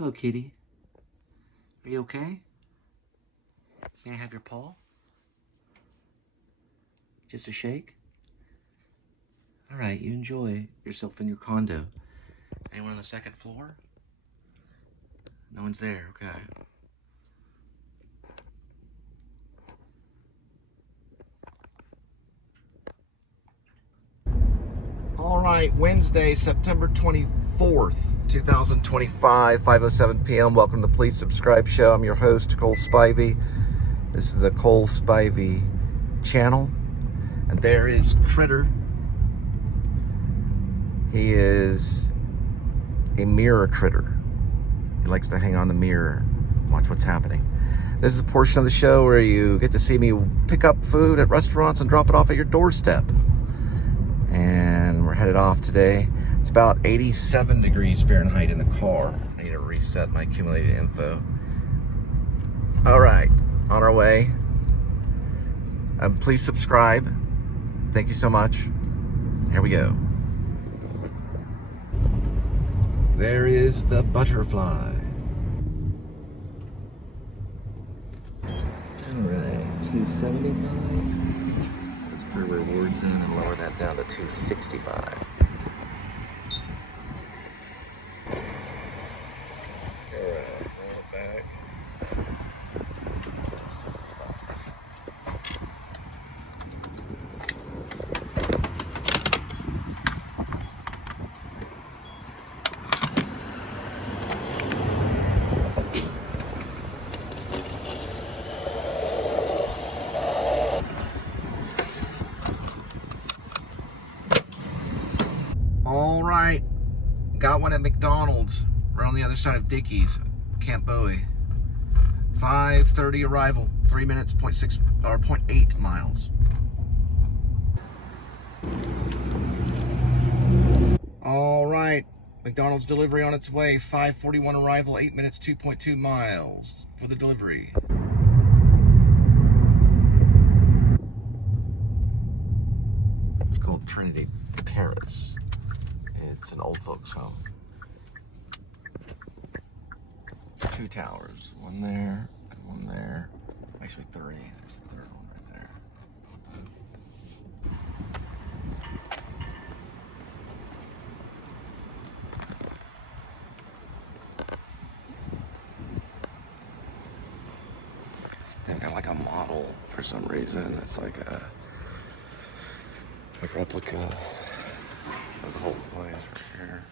Hello, kitty. Are you okay? May I have your paw? Just a shake? All right, you enjoy yourself in your condo. Anyone on the second floor? No one's there, okay. All right, Wednesday, September 24th, 2025, 5:07 p.m. Welcome to the Please Subscribe Show. I'm your host, Cole Spivey. This is the Cole Spivey channel. And there is Critter. He is a mirror critter. He likes to hang on the mirror, watch what's happening. This is a portion of the show where you get to see me pick up food at restaurants and drop it off at your doorstep. And we're headed off today. It's about 87 degrees Fahrenheit in the car. I need to reset my accumulated info. All right, on our way. Please subscribe. Thank you so much. Here we go. There is the butterfly. All right, 275. Let's put rewards in and lower that down to 265. All right, roll it back. 265. All right, got one at McDonald's, right on the other side of Dickey's, Camp Bowie. 5:30 arrival, 3 minutes, 0.8 miles. All right, McDonald's delivery on its way. 5:41 arrival, 8 minutes, 2.2 miles for the delivery. It's called Trinity Terrace. It's an old folks home. 2 towers, one there and one there. Actually 3, there's a third one right there. They've got like a model for some reason. It's like a replica of the whole place right here.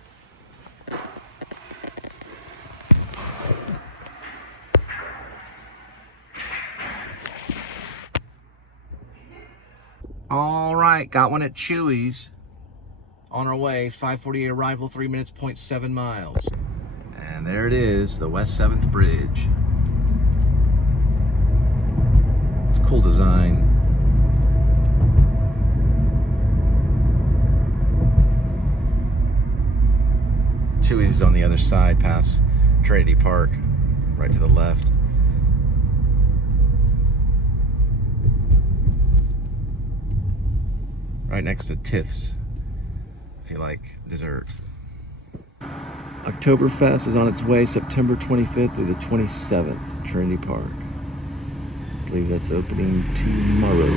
All right, got one at Chewy's. On our way, 5:48 arrival, 3 minutes, 0.7 miles. And there it is, the West 7th Bridge. It's a cool design. Chewy's is on the other side, past Trinity Park, right to the left. Right next to Tiff's, if you like dessert. Oktoberfest is on its way, September 25th through the 27th, Trinity Park. I believe that's opening tomorrow.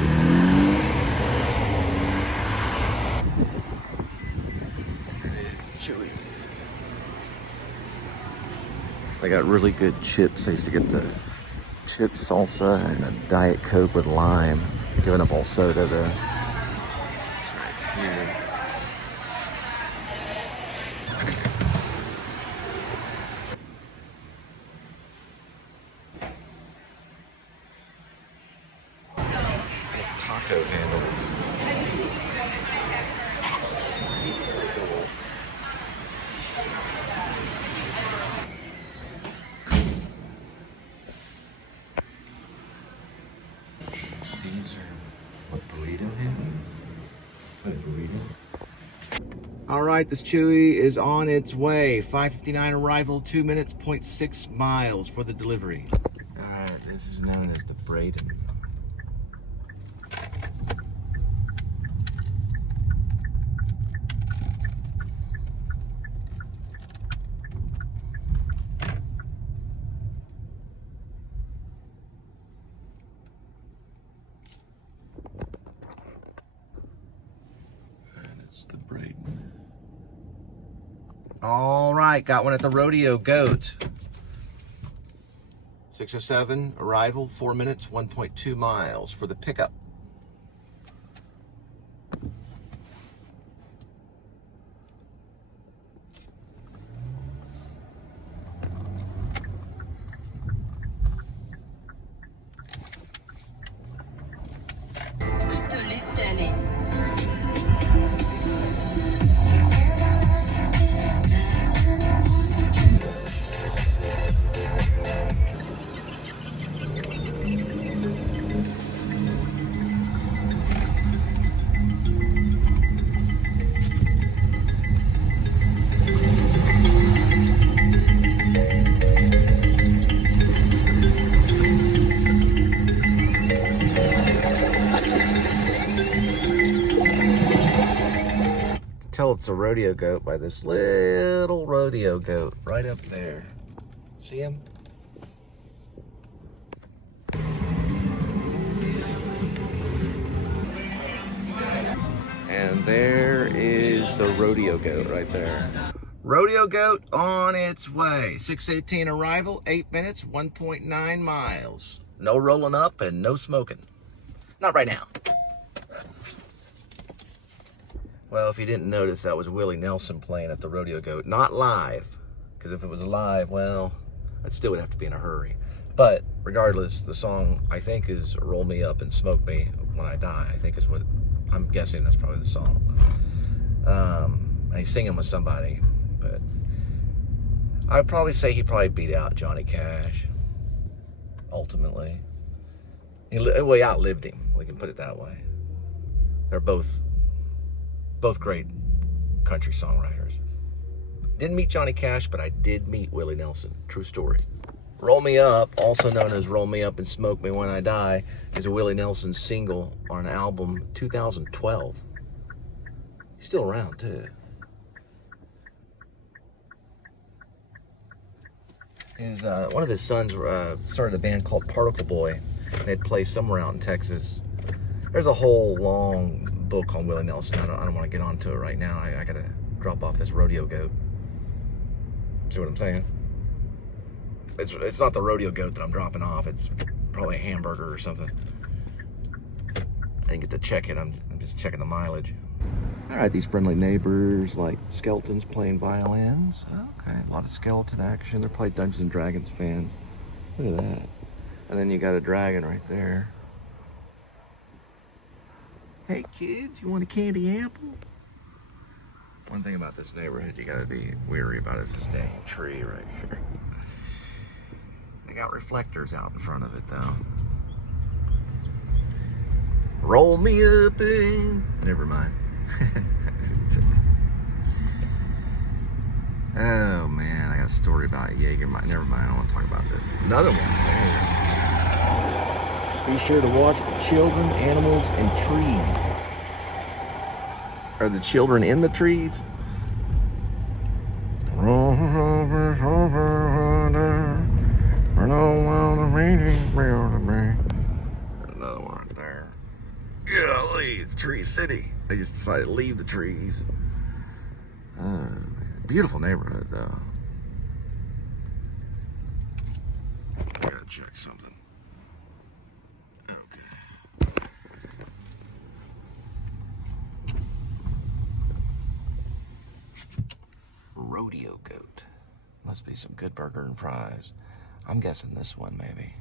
It is Chewy's. They got really good chips. I used to get the chip salsa and a Diet Coke with lime. Giving up all soda though. It's right here. Taco handles. These are what, burrito handles? What, a burrito? All right, this Chewy is on its way. 5:59 arrival, 2 minutes, 0.6 miles for the delivery. All right, this is known as the Braden. The Braden. All right, got one at the Rodeo Goat. 6:07 arrival, 4 minutes, 1.2 miles for the pickup. Tell it's a rodeo goat by this little rodeo goat right up there. See him? And there is the rodeo goat right there. Rodeo Goat on its way. 6:18 arrival, 8 minutes, 1.9 miles. No rolling up and no smoking. Not right now. Well, if you didn't notice, that was Willie Nelson playing at the Rodeo Goat. Not live, because if it was live, well, I still would have to be in a hurry. But regardless, the song, I think, is Roll Me Up and Smoke Me When I Die. I think is what, I'm guessing that's probably the song. And he's singing with somebody, but I'd probably say he probably beat out Johnny Cash, ultimately. Well, he outlived him, we can put it that way. They're both great country songwriters. Didn't meet Johnny Cash, but I did meet Willie Nelson. True story. Roll Me Up, also known as Roll Me Up and Smoke Me When I Die, is a Willie Nelson single on an album 2012. He's still around, too. One of his sons started a band called Particle Boy. They'd play somewhere out in Texas. There's a whole long book on Willie Nelson. I don't want to get onto it right now. I gotta drop off this Rodeo Goat. See what I'm saying? It's not the Rodeo Goat that I'm dropping off. It's probably a hamburger or something. I didn't get to check it. I'm just checking the mileage. All right, these friendly neighbors like skeletons playing violins. Okay, a lot of skeleton action. They're probably Dungeons and Dragons fans. Look at that. And then you got a dragon right there. Hey kids, you want a candy apple? One thing about this neighborhood you gotta be weary about is this dang tree right here. They got reflectors out in front of it though. Roll me up and... Never mind. Oh man, I got a story about Jaeger. Never mind, I don't want to talk about that. Another one. Be sure to watch the children, animals, and trees. Are the children in the trees? Another one right there. Golly, it's Tree City. They just decided to leave the trees. Beautiful neighborhood, though. I gotta check something. Okay. Rodeo Goat. Must be some good burger and fries. I'm guessing this one, maybe.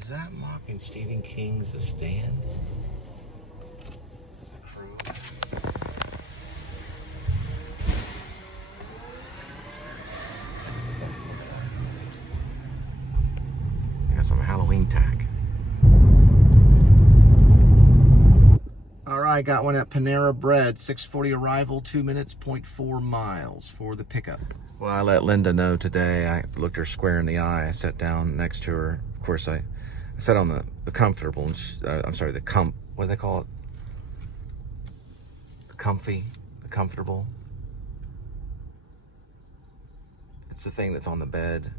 Is that mocking Stephen King's The Stand? I got some Halloween tack. All right, got one at Panera Bread, 6:40 arrival, 2 minutes, 0.4 miles for the pickup. Well, I let Linda know today. I looked her square in the eye. I sat down next to her. Of course, I sat on the comfortable, and what do they call it? The comfortable. It's the thing that's on the bed.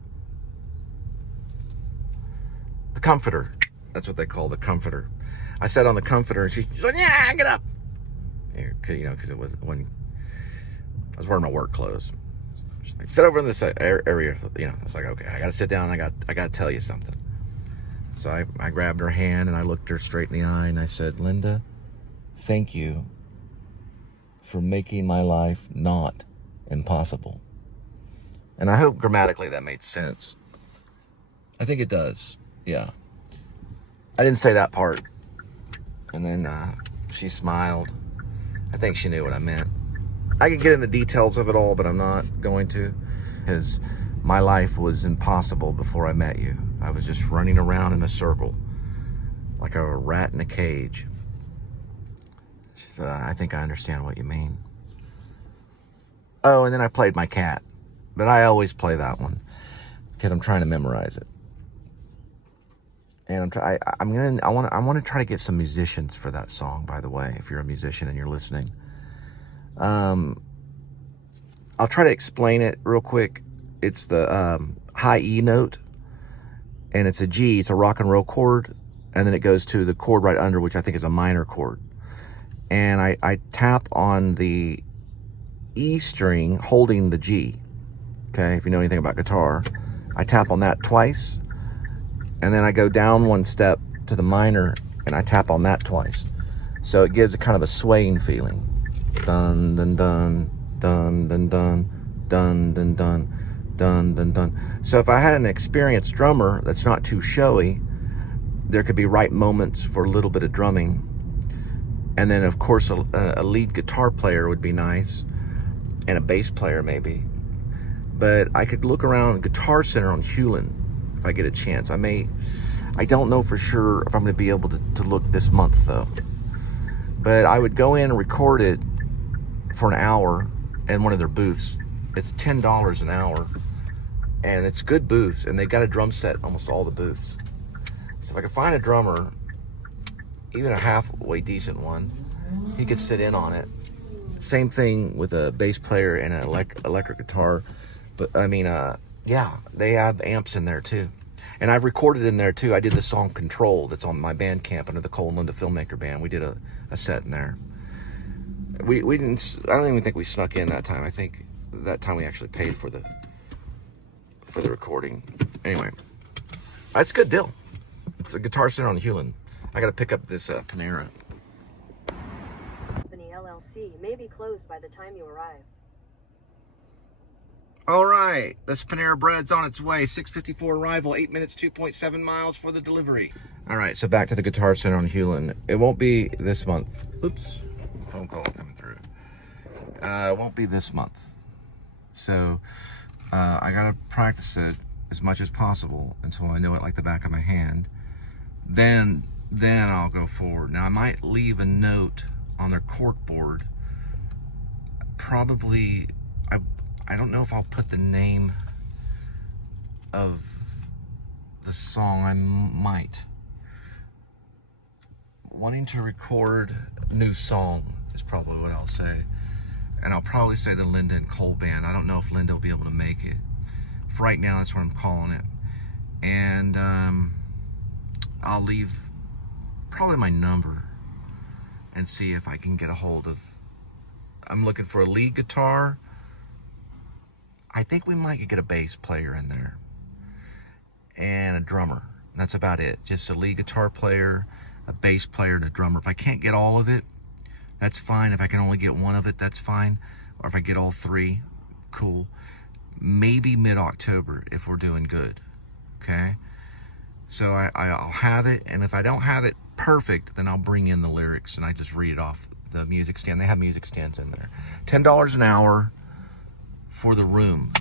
The comforter. That's what they call the comforter. I sat on the comforter, and she's like, "Yeah, get up." Because it was when I was wearing my work clothes. She's like, sit over in this area. It's like, okay, I got to sit down. I got to tell you something. So I grabbed her hand and I looked her straight in the eye and I said, "Linda, thank you for making my life not impossible." And I hope grammatically that made sense. I think it does. Yeah. I didn't say that part. And then she smiled. I think she knew what I meant. I could get into the details of it all, but I'm not going to, because my life was impossible before I met you. I was just running around in a circle like a rat in a cage. She said, "I think I understand what you mean." Oh, and then I played my cat. But I always play that one because I'm trying to memorize it. And I want to try to get some musicians for that song, by the way, if you're a musician and you're listening. I'll try to explain it real quick. It's the high E note, and it's a G. It's a rock and roll chord, and then it goes to the chord right under, which I think is a minor chord. And I tap on the E string holding the G. Okay, if you know anything about guitar, I tap on that twice, and then I go down one step to the minor, and I tap on that twice. So it gives a kind of a swaying feeling. Dun, dun, dun, dun, dun, dun, dun, dun, dun, dun, dun, dun. So if I had an experienced drummer that's not too showy, there could be right moments for a little bit of drumming. And then, of course, a lead guitar player would be nice, and a bass player maybe. But I could look around Guitar Center on Hewlin if I get a chance. I don't know for sure if I'm going to be able to look this month, though. But I would go in and record it for an hour in one of their booths. It's $10 an hour, and it's good booths, and they got a drum set in almost all the booths. So if I could find a drummer, even a halfway decent one, he could sit in on it. Same thing with a bass player and an electric guitar. But yeah, they have amps in there too. And I've recorded in there too. I did the song Controlled. It's on my Bandcamp under the Cole and Linda Filmmaker Band. We did a set in there. We didn't, I don't even think we snuck in that time. I think that time we actually paid for the recording. Anyway, that's a good deal. It's a Guitar Center on Hewlin. I got to pick up this Panera. Company LLC may be closed by the time you arrive. All right, this Panera Bread's on its way. 6:54 arrival, 8 minutes, 2.7 miles for the delivery. All right, so back to the Guitar Center on Hewlin. It won't be this month. Oops, phone call coming through. It won't be this month. So I gotta practice it as much as possible until I know it like the back of my hand. Then I'll go forward. Now I might leave a note on their cork board. Probably, I don't know if I'll put the name of the song. I might. Wanting to record a new song is probably what I'll say. And I'll probably say the Linda and Cole Band. I don't know if Linda will be able to make it. For right now, that's what I'm calling it. And I'll leave probably my number and see if I can get a hold of. I'm looking for a lead guitar. I think we might get a bass player in there and a drummer. That's about it. Just a lead guitar player, a bass player, and a drummer. If I can't get all of it, that's fine. If I can only get one of it, that's fine. Or if I get all three, cool. Maybe mid-October if we're doing good, okay? So I'll have it, and if I don't have it perfect, then I'll bring in the lyrics and I just read it off the music stand. They have music stands in there. $10 an hour for the room.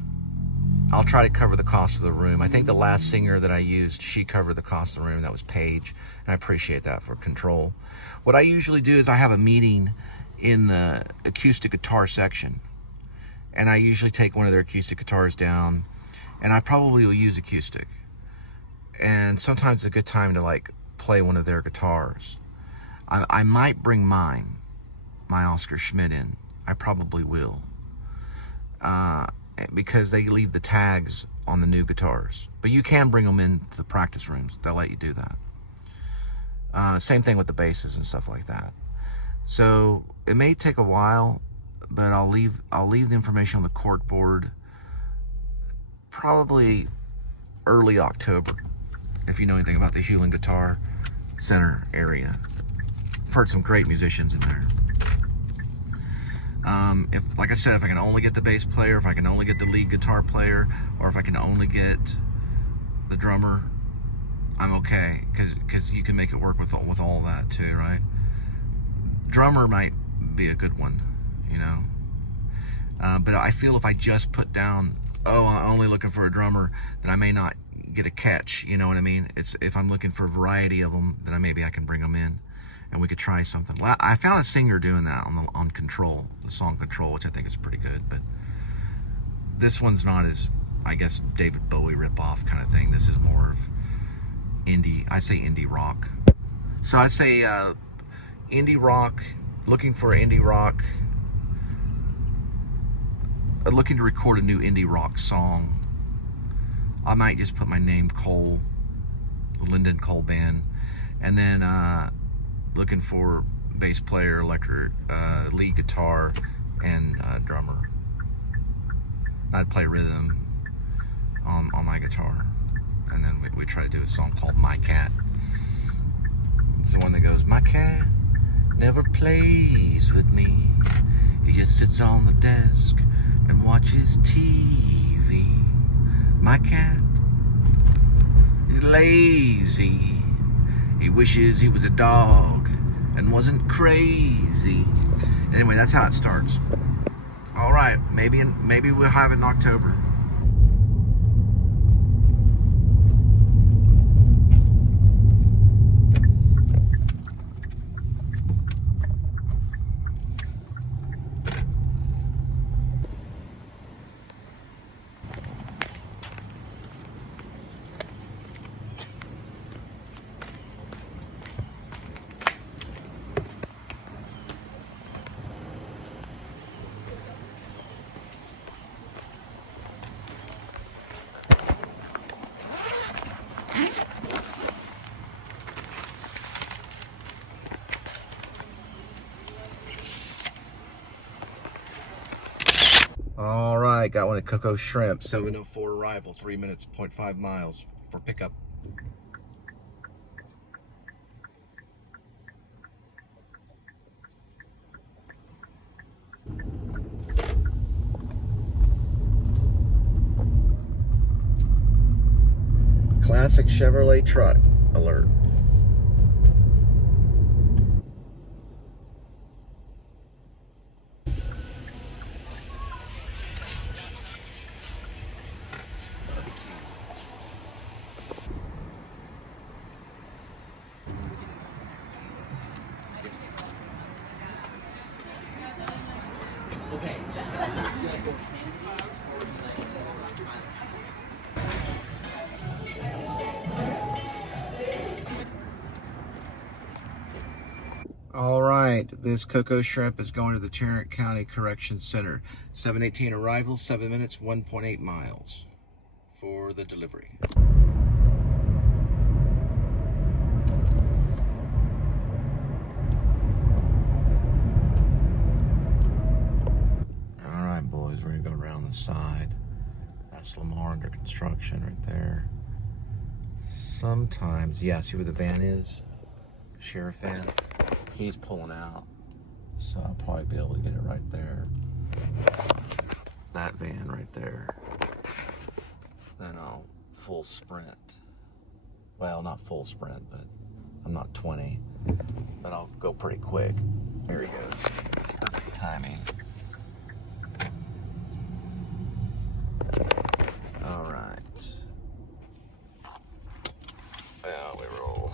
I'll try to cover the cost of the room. I think the last singer that I used, she covered the cost of the room. That was Paige, and I appreciate that for Control. What I usually do is I have a meeting in the acoustic guitar section, and I usually take one of their acoustic guitars down, and I probably will use acoustic. And sometimes it's a good time to like play one of their guitars. I might bring my Oscar Schmidt in. I probably will. Because they leave the tags on the new guitars. But you can bring them into the practice rooms. They'll let you do that. Same thing with the basses and stuff like that. So it may take a while, but I'll leave the information on the cork board probably early October, if you know anything about the Hewlin Guitar Center area. I've heard some great musicians in there. If, like I said, if I can only get the bass player, if I can only get the lead guitar player, or if I can only get the drummer, I'm okay, because you can make it work with all that too, right? Drummer might be a good one, you know. But I feel if I just put down, oh, I'm only looking for a drummer, then I may not get a catch, you know what I mean? It's if I'm looking for a variety of them, then maybe I can bring them in, and we could try something. Well, I found a singer doing that on Control, the song Control, which I think is pretty good. But this one's not as, I guess, David Bowie ripoff kind of thing. This is more of indie. I say indie rock. So I'd say indie rock. Looking for indie rock. Looking to record a new indie rock song. I might just put my name, Cole, Linda and Cole Band, and then looking for bass player, electric, lead guitar, and drummer. I'd play rhythm on my guitar, and then we try to do a song called My Cat. It's the one that goes, my cat never plays with me. He just sits on the desk and watches TV. My cat is lazy. He wishes he was a dog and wasn't crazy. Anyway, that's how it starts. All right, maybe we'll have it in October. All right, got one at Coco Shrimp, 7:04 arrival, 3 minutes, 0.5 miles for pickup. Classic Chevrolet truck alert. All right, this Coco Shrimp is going to the Tarrant County Correction Center. 7:18 arrival, 7 minutes, 1.8 miles for the delivery. All right, boys, we're gonna go around the side. That's Lamar under construction right there. Sometimes, yeah, see where the van is? Sheriff van. He's pulling out, so I'll probably be able to get it right there. That van right there. Then I'll full sprint Well, not full sprint, but I'm not 20. But I'll go pretty quick. There we go. Perfect timing. All right. Now we roll.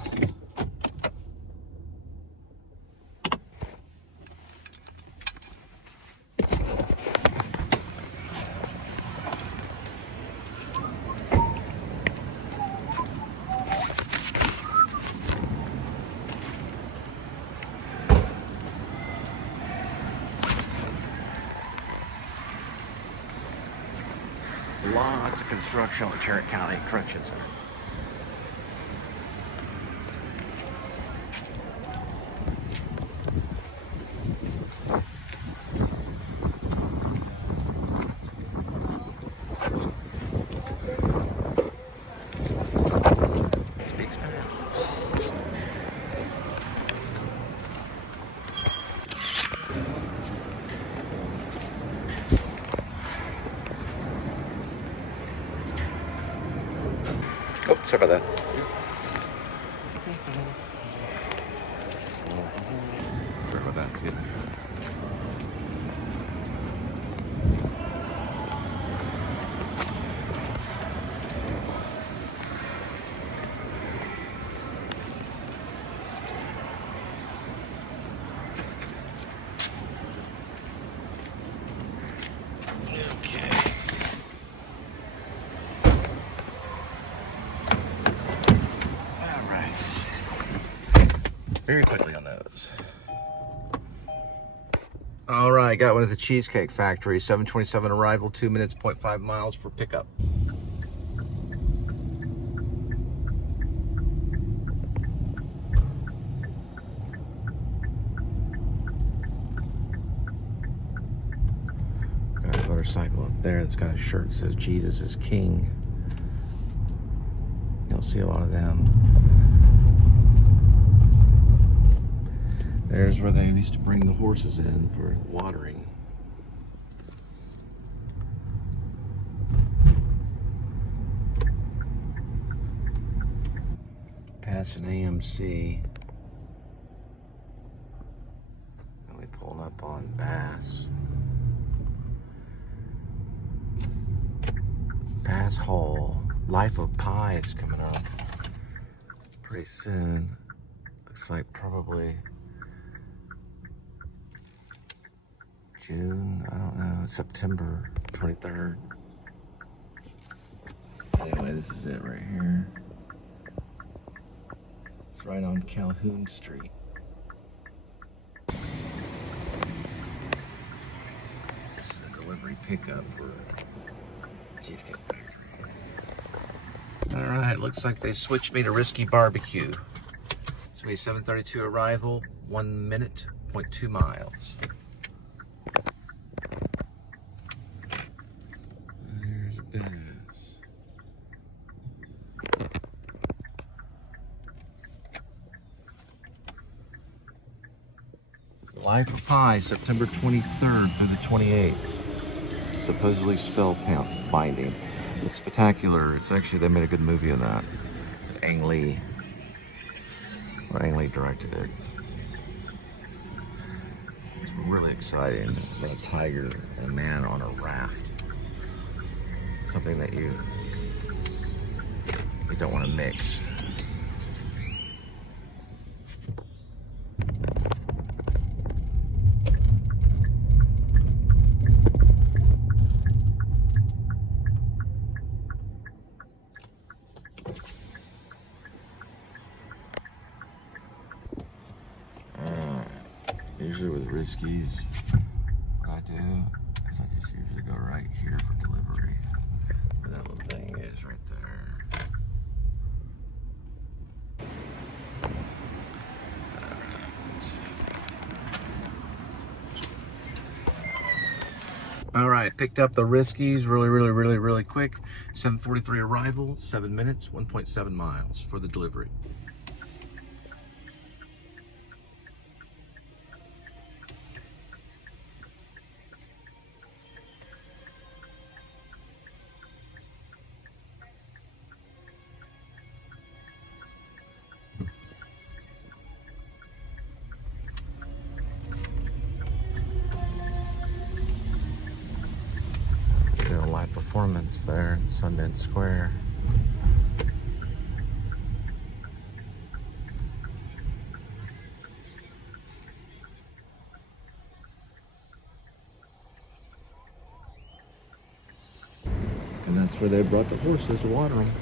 Lots of construction on the Tarrant County Correction Center. Speaks fast. Oh, sorry about that. Sorry about that. It's good. Okay. All right. Very quickly on those. All right, got one at the Cheesecake Factory. 7:27 arrival, 2 minutes, 0.5 miles for pickup. Got a motorcycle up there that's got a shirt that says Jesus is King. You don't see a lot of them. There's where they used to bring the horses in for watering. Past an AMC. And we pulling up on Bass. Bass Hall. Life of Pi is coming up pretty soon. Looks like probably June, I don't know, September 23rd. Anyway, this is it right here. It's right on Calhoun Street. This is a delivery pickup for Cheesecake Factory. All right, looks like they switched me to Risky Barbecue. It's gonna be 7:32 arrival, 1 minute, 0.2 miles. There's a Bass. Life of Pi, September 23rd through the 28th. Supposedly spell binding. It's spectacular. It's actually, they made a good movie of that. With Ang Lee. Well, Ang Lee directed it. It's really exciting. About a tiger and a man on a raft. Something that you don't want to mix. Usually with Riskies, what I do is I just usually go right here for delivery. Where that little thing is right there. All right, picked up the Riskies really quick. 7:43 arrival, 7 minutes, 1.7 miles for the delivery. performance there in Sundance Square. And that's where they brought the horses to water them.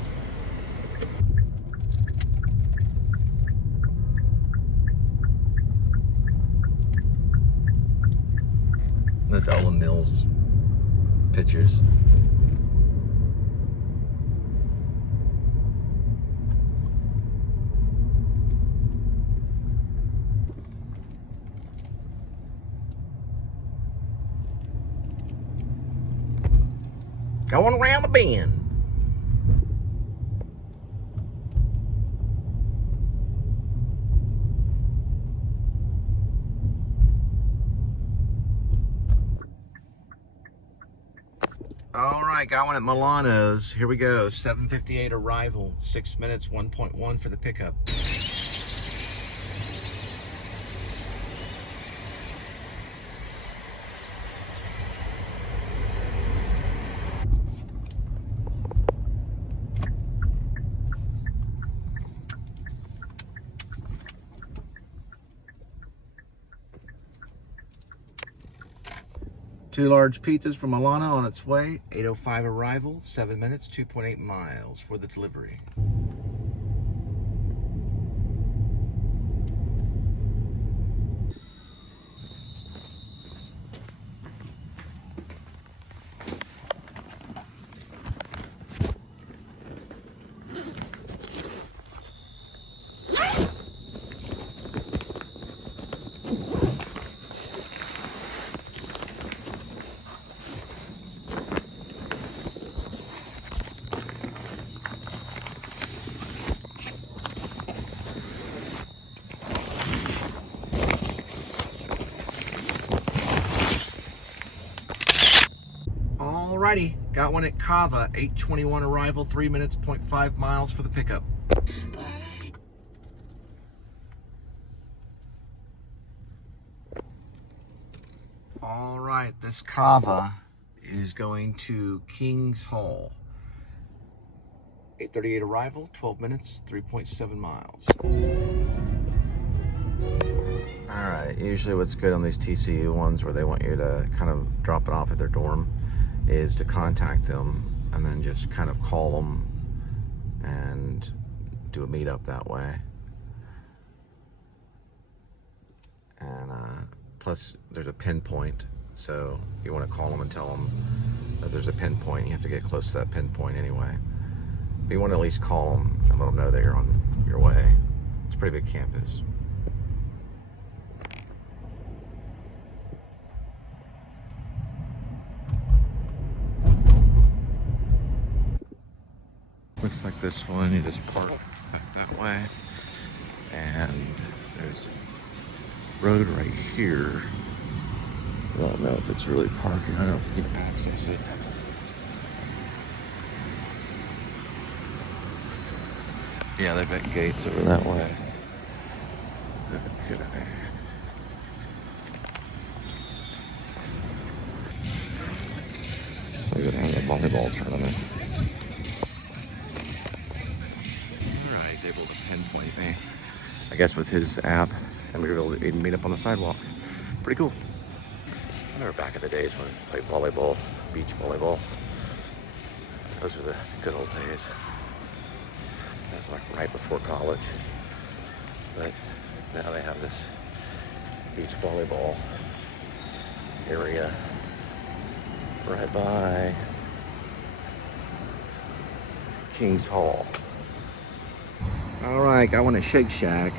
That's Ellen Mills pictures. Going around the bend. All right, got one at Milano's. Here we go. 7:58 arrival. 6 minutes, 1.1 for the pickup. Two large pizzas from Milano on its way. 8:05 arrival, 7 minutes, 2.8 miles for the delivery. Alrighty, got one at Cava, 8:21 arrival, 3 minutes, 0.5 miles for the pickup. Alright, this Cava is going to King's Hall. 8:38 arrival, 12 minutes, 3.7 miles. Alright, usually what's good on these TCU ones where they want you to kind of drop it off at their dorm is to contact them and then just kind of call them and do a meetup that way. And plus there's a pinpoint, so you want to call them and tell them that there's a pinpoint. You have to get close to that pinpoint anyway. But you want to at least call them and let them know that you're on your way. It's a pretty big campus. Looks like this one, you just park that way. And there's a road right here. I don't know if it's really parking. I don't know if you can access it. Yeah, they've got gates over that way. Okay. We're gonna have a volleyball tournament. Alright, he's able to pinpoint me. I guess with his app, and we were able to even meet up on the sidewalk. Pretty cool. I remember back in the days when I played volleyball, beach volleyball. Those were the good old days. That was like right before college. But now they have this beach volleyball area right by King's Hall. All right, got one at Shake Shack,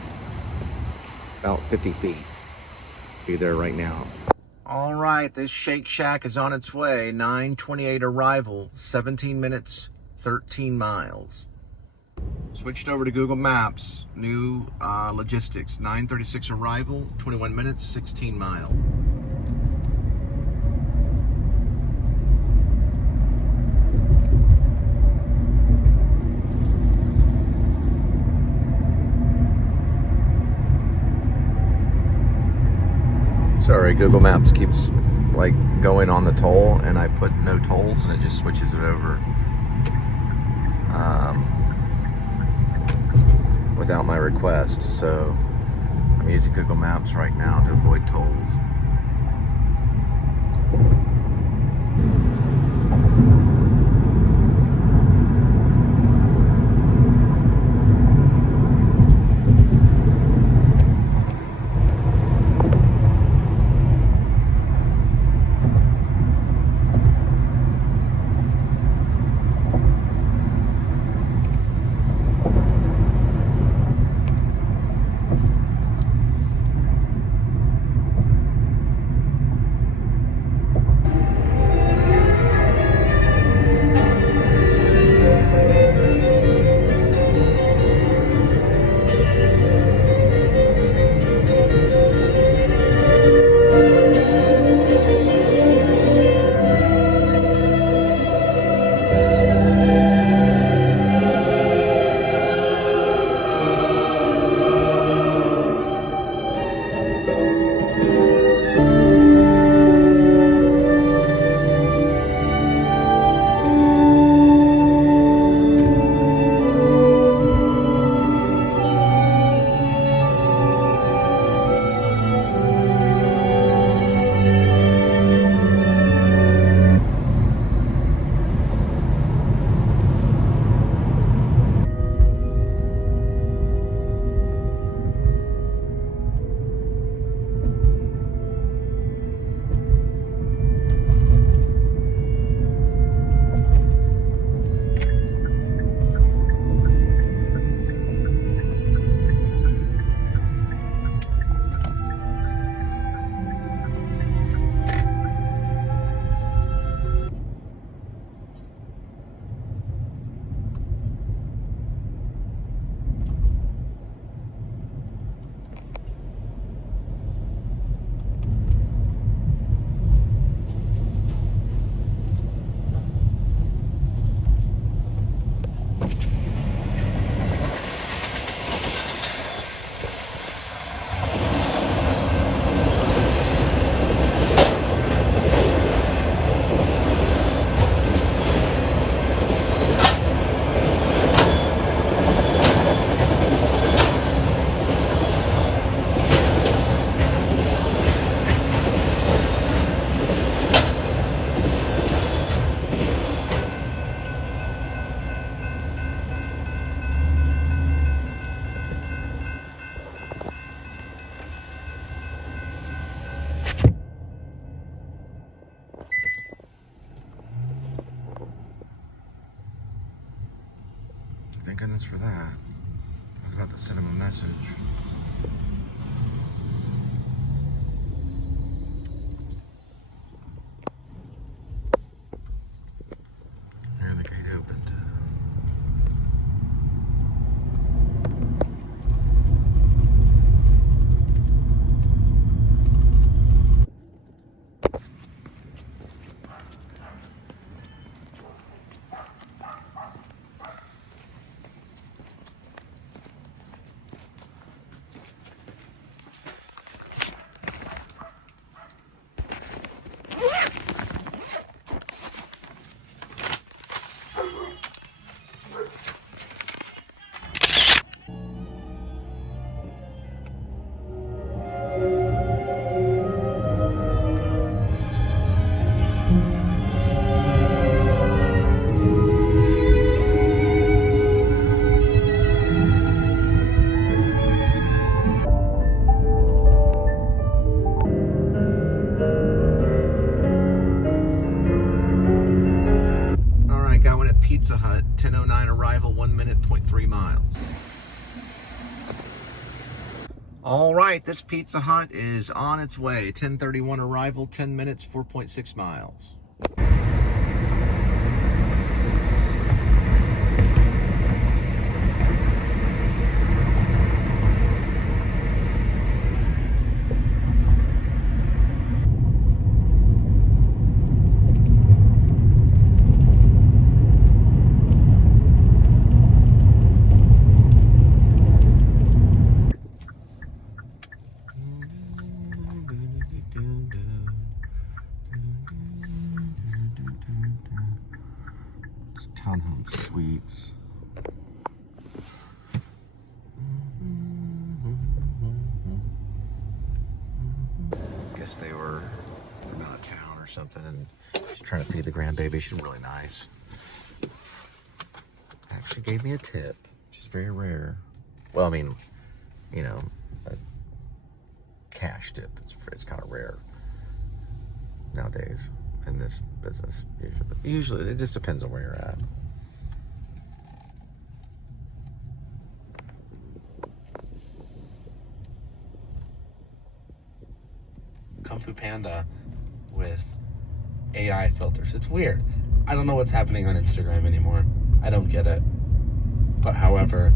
about 50 feet. Be there right now. All right, this Shake Shack is on its way. 9:28 arrival, 17 minutes, 13 miles. Switched over to Google Maps, new logistics. 9:36 arrival, 21 minutes, 16 miles. Sorry, Google Maps keeps like going on the toll, and I put no tolls, and it just switches it over without my request. So I'm using Google Maps right now to avoid tolls. Thank goodness for that. I was about to send him a message. And the gate opened. Pizza Hut, 10:09 arrival, 1 minute, 0.3 miles. All right, this Pizza Hut is on its way. 10:31 arrival, 10 minutes, 4.6 miles. townhome suites. Guess they were from out of town or something, and she's trying to feed the grandbaby. She's really nice. Actually gave me a tip, which is very rare. Well, I mean, you know, a cash tip. It's kind of rare nowadays in this business. Usually, it just depends on where you're at. Kung Fu Panda with AI filters. It's weird. I don't know what's happening on Instagram anymore. I don't get it. But however,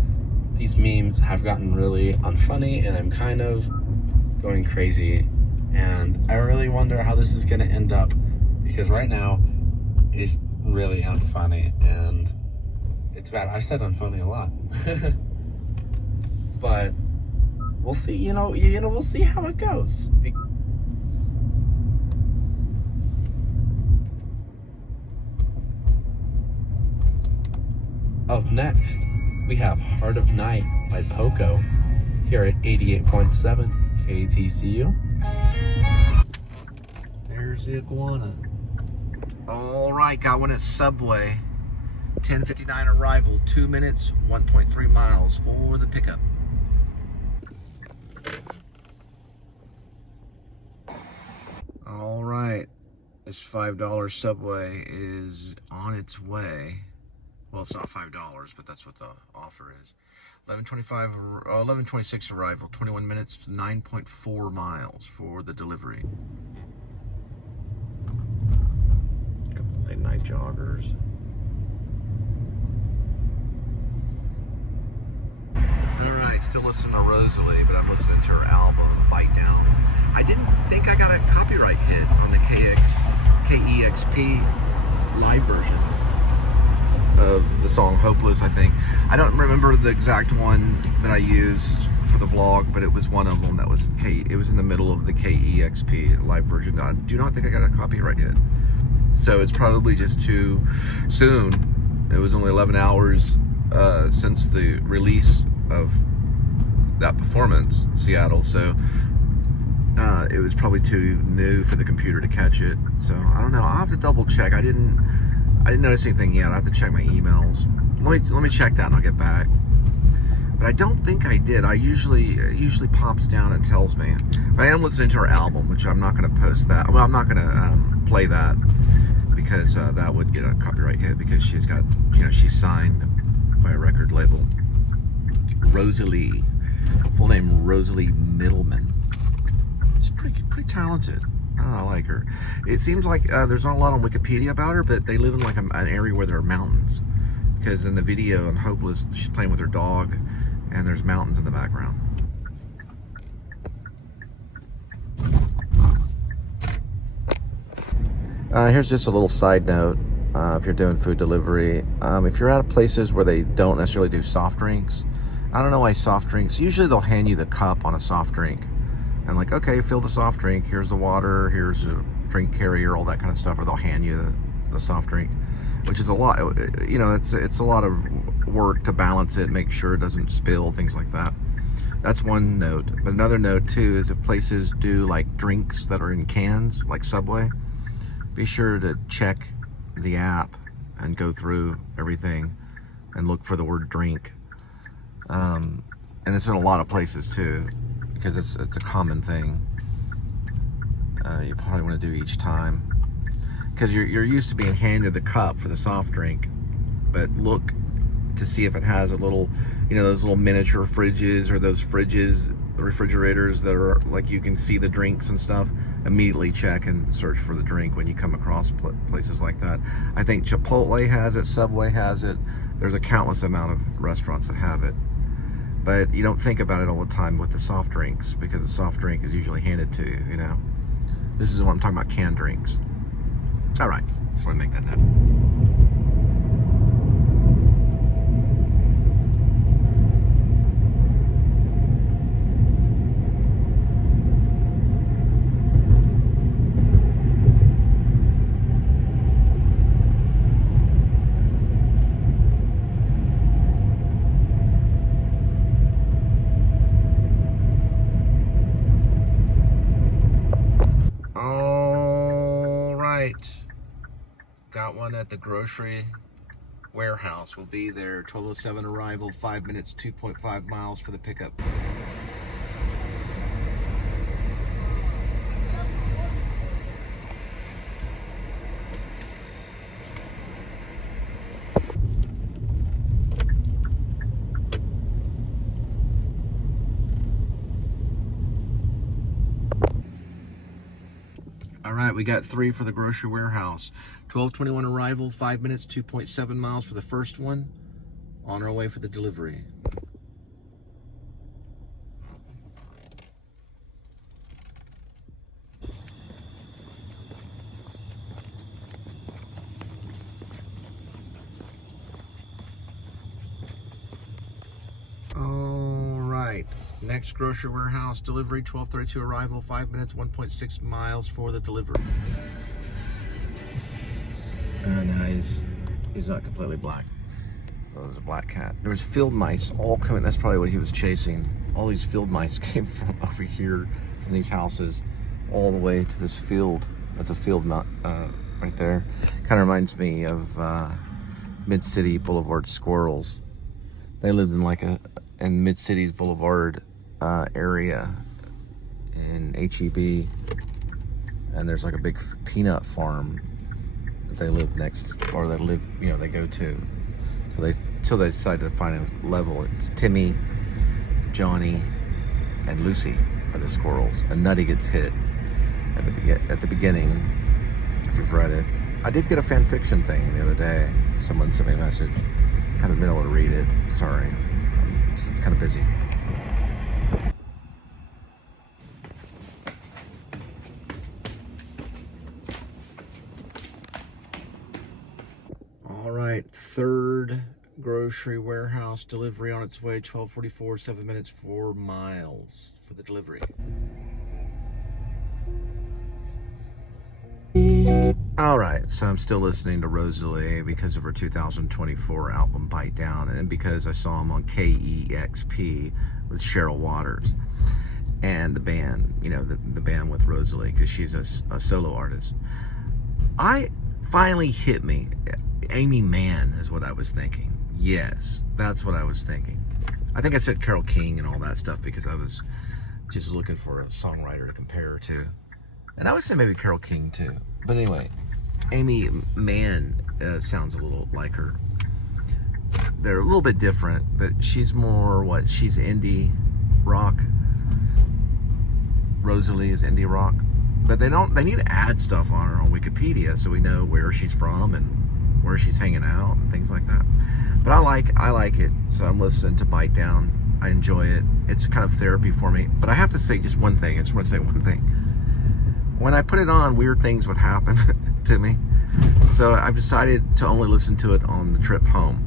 these memes have gotten really unfunny, and I'm kind of going crazy. And I really wonder how this is going to end up, because right now it's really unfunny, and it's bad. I said unfunny a lot. But we'll see, you know, we'll see how it goes. Up next, we have Heart of Night by Poco here at 88.7 KTCU. There's the iguana. All right, got one at Subway. 10:59 arrival, 2 minutes, 1.3 miles for the pickup. All right, this $5 Subway is on its way. Well, it's not $5, but that's what the offer is. 11:26 arrival, 21 minutes, 9.4 miles for the delivery. Couple late night joggers. All right, still listening to Rosali, but I'm listening to her album, Bite Down. I didn't think I got a copyright hit on the KEXP live version of the song Hopeless, I think. I don't remember the exact one that I used for the vlog, but it was one of them that was it was in the middle of the KEXP live version. I do not think I got a copyright hit. So it's probably just too soon. It was only 11 hours since the release of that performance in Seattle, so it was probably too new for the computer to catch it. So I don't know. I'll have to double check. I didn't notice anything yet. I have to check my emails. Let me check that and I'll get back. But I don't think I did. It usually pops down and tells me. But I am listening to her album, which I'm not going to post that. Well, I'm not going to play that because that would get a copyright hit, because she's got, she's signed by a record label. Rosali, full name Rosali Middleman. She's pretty talented. I like her. It seems like there's not a lot on Wikipedia about her, but they live in like an area where there are mountains. Because in the video on Hopeless, she's playing with her dog, and there's mountains in the background. Here's just a little side note. If you're doing food delivery, if you're at places where they don't necessarily do soft drinks, I don't know why soft drinks, usually they'll hand you the cup on a soft drink. And like, okay, fill the soft drink, here's the water, here's a drink carrier, all that kind of stuff, or they'll hand you the soft drink, which is a lot, it's a lot of work to balance it, make sure it doesn't spill, things like that. That's one note. But another note too is if places do like drinks that are in cans, like Subway, be sure to check the app and go through everything and look for the word drink. And it's in a lot of places too, because it's a common thing. You probably want to do each time, because you're used to being handed the cup for the soft drink, but look to see if it has a little, those little miniature fridges, or those refrigerators that are like you can see the drinks and stuff. Immediately check and search for the drink when you come across places like that. I think Chipotle has it, Subway has it. There's a countless amount of restaurants that have it. But you don't think about it all the time with the soft drinks, because the soft drink is usually handed to you, This is what I'm talking about, canned drinks. All right, just want to make that note. got one at the grocery warehouse. We'll be there, 12:07 arrival, 5 minutes, 2.5 miles for the pickup. All right, we got 3 for the grocery warehouse. 12:21 arrival, 5 minutes, 2.7 miles for the first one. On our way for the delivery. All right, next grocery warehouse delivery, 12:32 arrival, 5 minutes, 1.6 miles for the delivery. And he's not completely black. Oh, there's a black cat. There was field mice all coming. That's probably what he was chasing. All these field mice came from over here from these houses all the way to this field. That's a field right there. Kind of reminds me of Mid-City Boulevard squirrels. They lived in Mid-City's Boulevard area in HEB, and there's like a big peanut farm that they live next, or they go to. So they decided to find a level. It's Timmy, Johnny, and Lucy are the squirrels, and Nutty gets hit at the beginning. If you've read it, I did get a fan fiction thing the other day. Someone sent me a message. Haven't been able to read it. Sorry, I'm just kind of busy. All right, third grocery warehouse delivery on its way, 12:44, 7 minutes, 4 miles for the delivery. All right, so I'm still listening to Rosali because of her 2024 album Bite Down, and because I saw him on KEXP with Cheryl Waters and the band, the band with Rosali, because she's a solo artist. Finally hit me. Amy Mann is what I was thinking. Yes, that's what I was thinking. I think I said Carole King and all that stuff because I was just looking for a songwriter to compare her to. And I would say maybe Carole King too. But anyway, Amy Mann sounds a little like her. They're a little bit different, but she's more she's indie rock. Rosali is indie rock. But they need to add stuff on her on Wikipedia so we know where she's from and where she's hanging out and things like that. But I like it, so I'm listening to Bite Down. I enjoy it. It's kind of therapy for me. But I have to say just one thing. I just want to say one thing. When I put it on, weird things would happen to me. So I've decided to only listen to it on the trip home.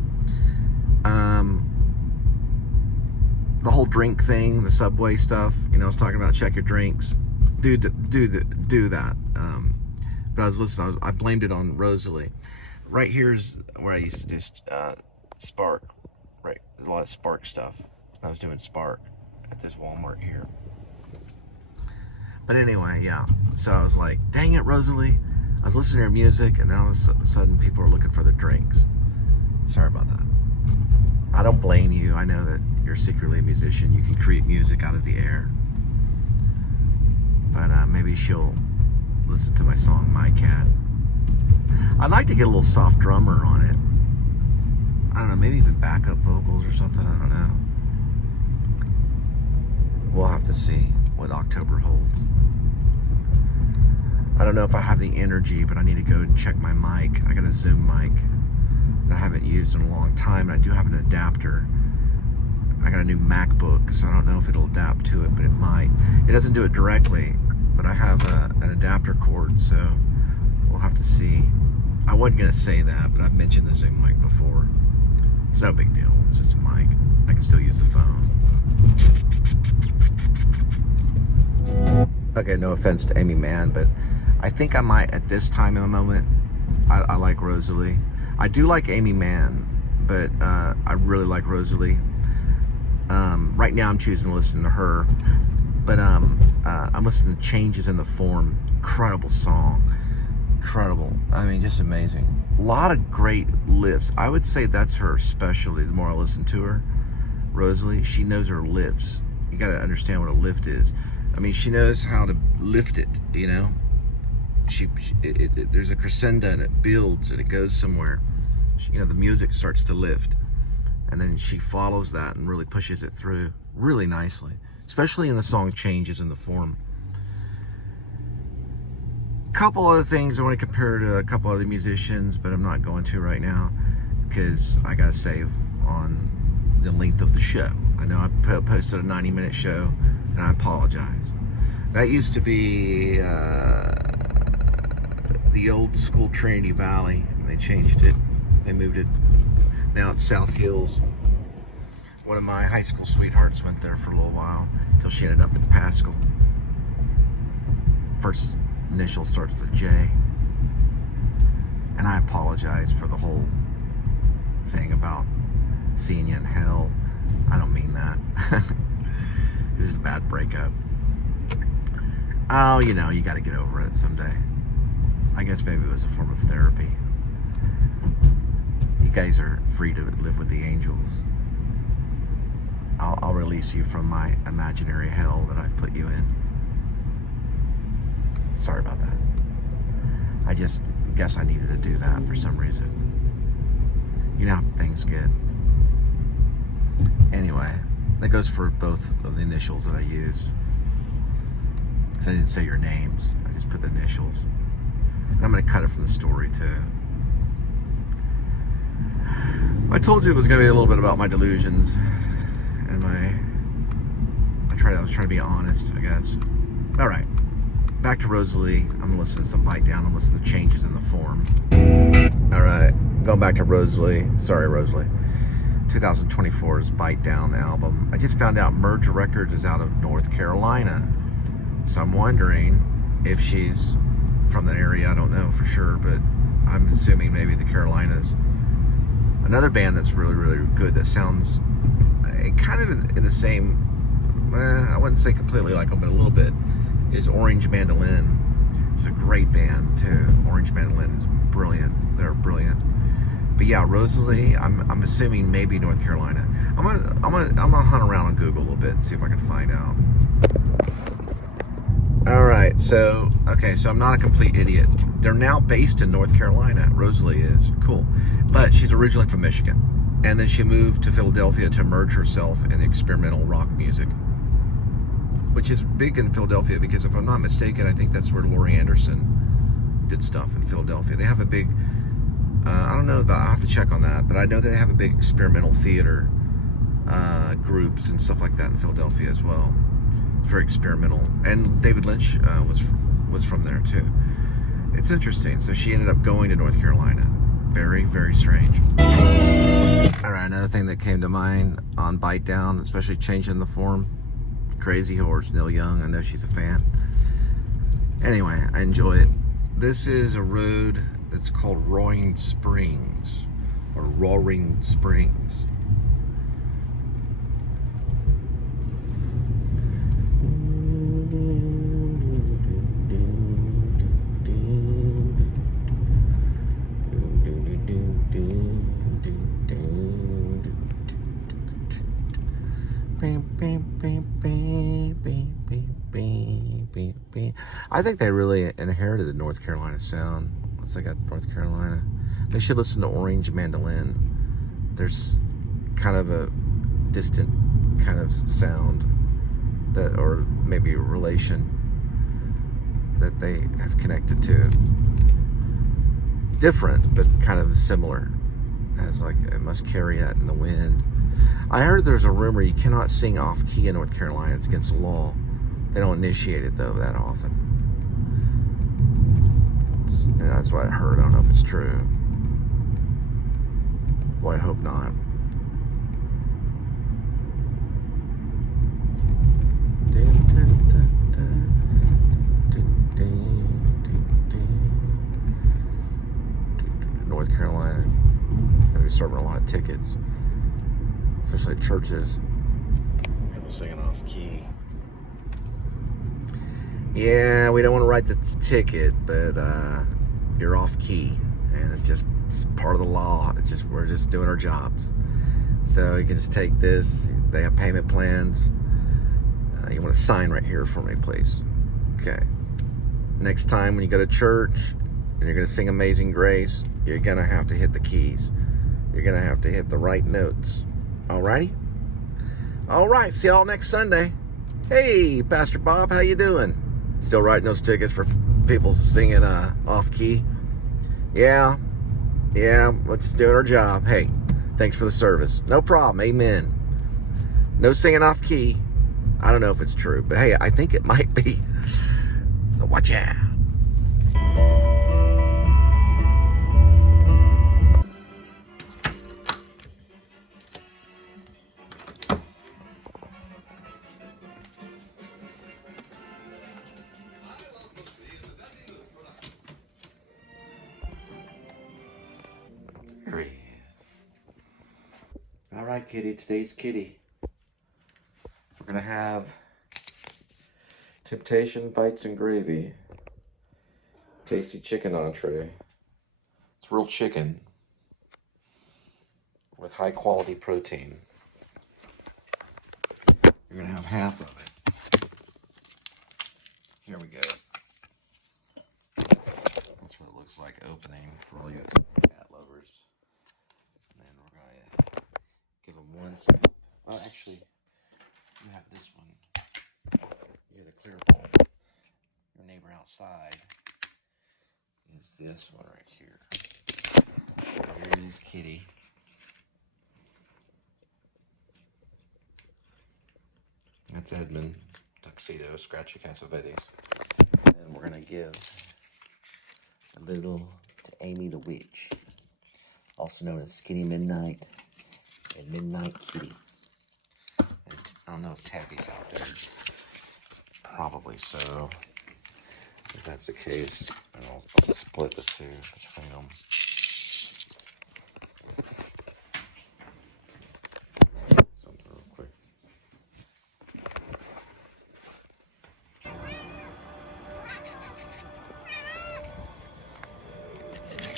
The whole drink thing, the subway stuff, I was talking about check your drinks. Do that. But I was listening. I blamed it on Rosali. Right here's where I used to just Spark. Right, there's a lot of Spark stuff. I was doing Spark at this Walmart here. But anyway, yeah. So I was like, dang it, Rosali. I was listening to her music, and now all of a sudden people are looking for their drinks. Sorry about that. I don't blame you. I know that you're secretly a musician. You can create music out of the air. But maybe she'll listen to my song, My Cat. I'd like to get a little soft drummer on it. I don't know, maybe even backup vocals or something. I don't know. We'll have to see what October holds. I don't know if I have the energy, but I need to go and check my mic. I got a Zoom mic that I haven't used in a long time, and I do have an adapter. I got a new MacBook, so I don't know if it'll adapt to it, but it might. It doesn't do it directly, but I have an adapter cord, so we'll have to see. I wasn't going to say that, but I've mentioned the Zoom mic before. It's no big deal. It's just a mic. I can still use the phone. Okay, no offense to Amy Mann, but I think I might, at this time in the moment, I like Rosali. I do like Amy Mann, but I really like Rosali. Right now I'm choosing to listen to her, but I'm listening to Changes in the Form. Incredible song. incredible. I mean, just amazing. A lot of great lifts. I would say that's her specialty. The more I listen to her, Rosali, she knows her lifts. You got to understand what a lift is. I mean, she knows how to lift it, you know? There's a crescendo and it builds and it goes somewhere. You know, the music starts to lift. And then she follows that and really pushes it through really nicely. Especially in the song Changes in the Form. Couple other things I want to compare to a couple other musicians, but I'm not going to right now because I got to save on the length of the show. I know I posted a 90-minute show, and I apologize. That used to be the old school Trinity Valley. They changed it. They moved it. Now it's South Hills. One of my high school sweethearts went there for a little while until she ended up in Pascal. First initial starts with J. And I apologize for the whole thing about seeing you in hell. I don't mean that. This is a bad breakup. Oh, you know, you got to get over it someday. I guess maybe it was a form of therapy. You guys are free to live with the angels. I'll release you from my imaginary hell that I put you in. Sorry about that. I just guess I needed to do that for some reason. You know how things get. Anyway, that goes for both of the initials that I use. Because I didn't say your names. I just put the initials. And I'm going to cut it from the story too. I told you it was going to be a little bit about my delusions. And I was trying to be honest, I guess. Alright. Back to Rosali. I'm listening to some Bite Down. I'm listening to Changes in the Form. Alright. Going back to Rosali. Sorry, Rosali. 2024's Bite Down album. I just found out Merge Records is out of North Carolina. So I'm wondering if she's from that area. I don't know for sure, but I'm assuming maybe the Carolinas. Another band that's really, really good that sounds kind of in the same, I wouldn't say completely like them, but a little bit, is Orange Mandolin. It's a great band too. Orange Mandolin is brilliant. They're brilliant. But yeah, Rosali, I'm assuming maybe North Carolina. I'm gonna hunt around on Google a little bit and see if I can find out. All right, so I'm not a complete idiot. They're now based in North Carolina. Rosali is cool, but she's originally from Michigan, and then she moved to Philadelphia to immerse herself in the experimental rock music, which is big in Philadelphia because if I'm not mistaken, I think that's where Laurie Anderson did stuff in Philadelphia. They have a big, I don't know about, I'll have to check on that, but I know they have a big experimental theater groups and stuff like that in Philadelphia as well. It's very experimental, and David Lynch was from there too. It's interesting. So she ended up going to North Carolina. Very, very strange. All right, another thing that came to mind on Bite Down, especially Changing the Form, Crazy Horse, Neil Young. I know she's a fan. Anyway, I enjoy it. This is a road that's called Roaring Springs, or Roaring Springs. I think they really inherited the North Carolina sound once they got to North Carolina. They should listen to Orange Mandolin. There's kind of a distant kind of sound that, or maybe a relation that they have connected to. Different, but kind of similar. As like, it must carry that in the wind. I heard there's a rumor you cannot sing off key in North Carolina. It's against the law. They don't initiate it though that often. Yeah, that's what I heard. I don't know if it's true. Well, I hope not. North Carolina, they're serving a lot of tickets, especially at churches. People singing off key. Yeah, we don't want to write the ticket, but you're off key, and it's part of the law. We're just doing our jobs. So you can just take this. They have payment plans. You want to sign right here for me, please? Okay. Next time when you go to church and you're going to sing Amazing Grace, you're going to have to hit the keys. You're going to have to hit the right notes. Alrighty? All right. See y'all next Sunday. Hey, Pastor Bob, how you doing? Still writing those tickets for people singing off key? Yeah, we're just doing our job. Hey, thanks for the service. No problem. Amen. No singing off key. I don't know if it's true, but hey, I think it might be. So watch out. There he is. All right, kitty. Today's kitty. We're going to have Temptation Bites and Gravy. Tasty chicken entree. It's real chicken with high quality protein. You're going to have half of it. Here we go. That's what it looks like opening for all you cat lovers. And then we're going to give them one scoop. Oh, actually, you have this one. You're the clear bowl. Your neighbor outside is this one right here. Here is Kitty. That's Edmund, Tuxedo, Scratchy Cassavetes. And we're going to give a little to Amy the Witch, also known as Skinny Midnight and Midnight Kitty. And I don't know if Tabby's out there. Probably so. If that's the case, then I'll split the two between them. Something real quick.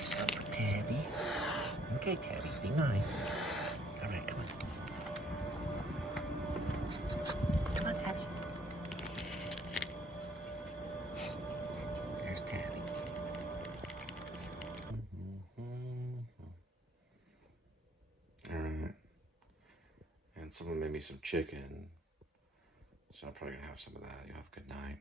Something for Tabby. Okay, Tabby, be nice. All right, come on. Come on, Tabby. There's Tabby. All right. And someone made me some chicken. So I'm probably going to have some of that. You have a good night.